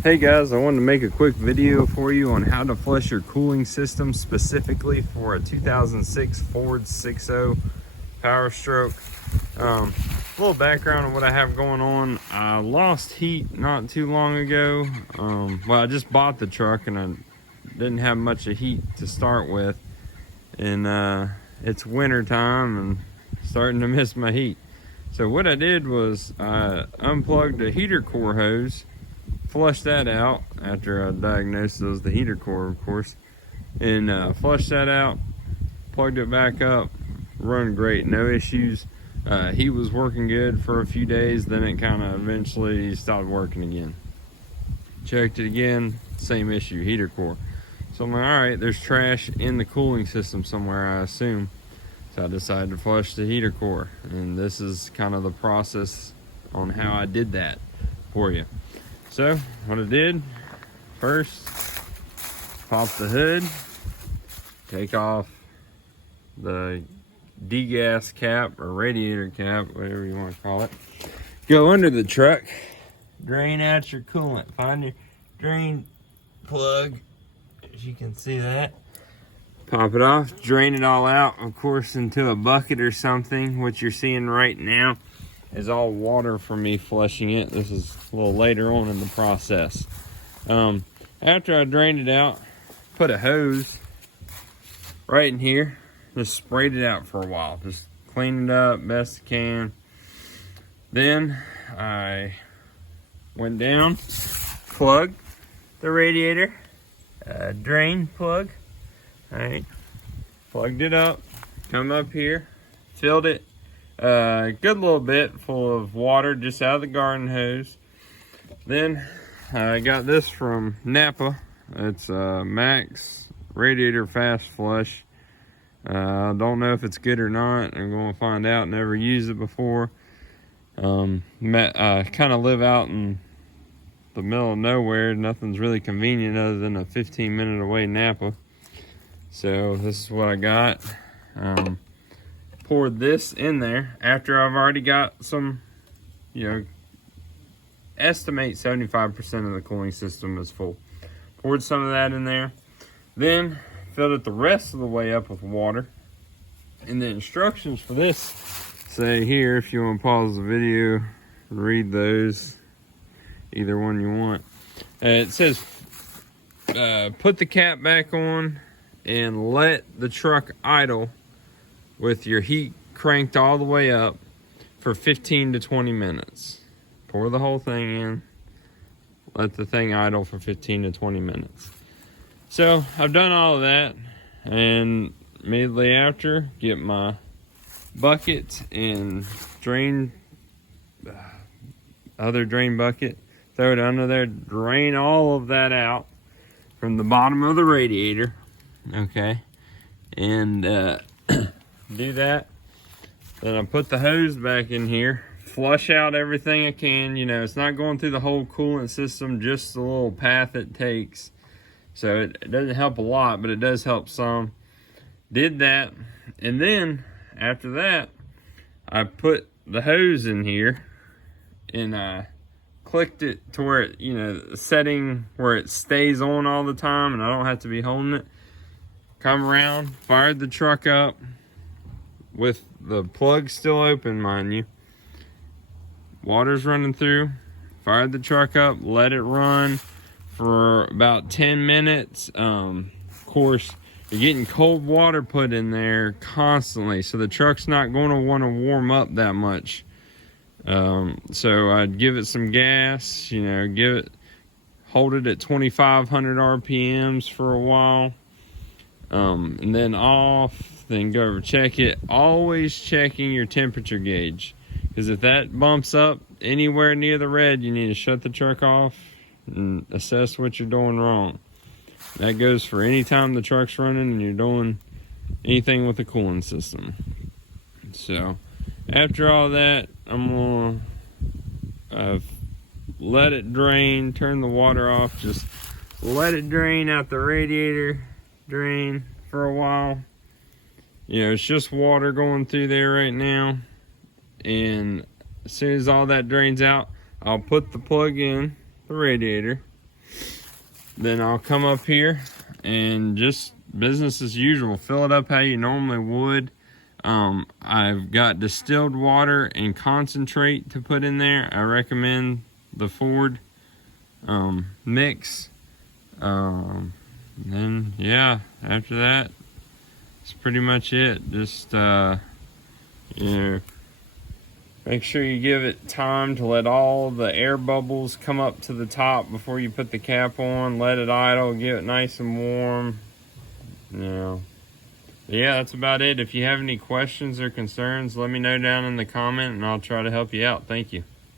Hey guys, I wanted to make a quick video for you on how to flush your cooling system specifically for a 2006 Ford 6.0 Power Stroke. A little background on what I have going on. I lost heat not too long ago. Well, I just bought the truck and I didn't have much of heat to start with. And it's winter time and starting to miss my heat. So what I did was I unplugged the heater core hose, flushed that out after I diagnosed it was the heater core, of course, and flushed that out, plugged it back up, run great, no issues. Heat was working good for a few days, then it kind of eventually stopped working again. Checked it again, same issue, heater core. So I'm like, all right, there's trash in the cooling system somewhere, I assume. So I decided to flush the heater core, and this is kind of the process on how I did that for you. So what I did, first, pop the hood, take off the degas cap or radiator cap, whatever you want to call it. Go under the truck, drain out your coolant. Find your drain plug, as you can see that. Pop it off, drain it all out, of course, into a bucket or something. What you're seeing right now is all water from me flushing it. This is a little later on in the process. After I drained it out, put a hose right in here, just sprayed it out for a while, just clean it up best I can. Then I went down, plugged the radiator, drain plug. All right, plugged it up, come up here, filled it a good little bit full of water just out of the garden hose. Then I got this from Napa. It's Max Radiator Fast Flush. I don't know if it's good or not. I'm going to find out. Never used it before. I kind of live out in the middle of nowhere. Nothing's really convenient other than a 15-minute away Napa. So this is what I got. Poured this in there after I've already got some, estimate 75% of the cooling system is full. Poured some of that in there. Then filled it the rest of the way up with water. And the instructions for this say here, if you want to pause the video, read those, either one you want. It says, put the cap back on and let the truck idle with your heat cranked all the way up for 15 to 20 minutes. Pour the whole thing in, let the thing idle for 15 to 20 minutes. So I've done all of that, and immediately after, get my bucket and other drain bucket, throw it under there, drain all of that out from the bottom of the radiator. Okay, and do that. Then I put the hose back in here, flush out everything I can. It's not going through the whole coolant system, just the little path it takes. So it doesn't help a lot, but it does help some. Did that, and then after that, I put the hose in here and I clicked it to where it, the setting where it stays on all the time and I don't have to be holding it. Come around, fired the truck up with the plug still open, mind you. Water's running through. Fired the truck up, let it run for about 10 minutes. Of course, you're getting cold water put in there constantly, so the truck's not going to want to warm up that much. So I'd give it some gas, hold it at 2,500 RPMs for a while. And then off, then go over, check it. Always checking your temperature gauge, because if that bumps up anywhere near the red, you need to shut the truck off and assess what you're doing wrong. That goes for any time the truck's running and you're doing anything with the cooling system. So after all that, I'm gonna let it drain, turn the water off, just let it drain out the radiator drain for a while. It's just water going through there right now, and as soon as all that drains out, I'll put the plug in the radiator, Then I'll come up here and just business as usual, fill it up how you normally would. I've got distilled water and concentrate to put in there. I recommend the Ford mix. Then yeah, after that, that's pretty much it. Just make sure you give it time to let all the air bubbles come up to the top before you put the cap on. Let it idle, get it nice and warm. Yeah, that's about it. If you have any questions or concerns, let me know down in the comment and I'll try to help you out. Thank you.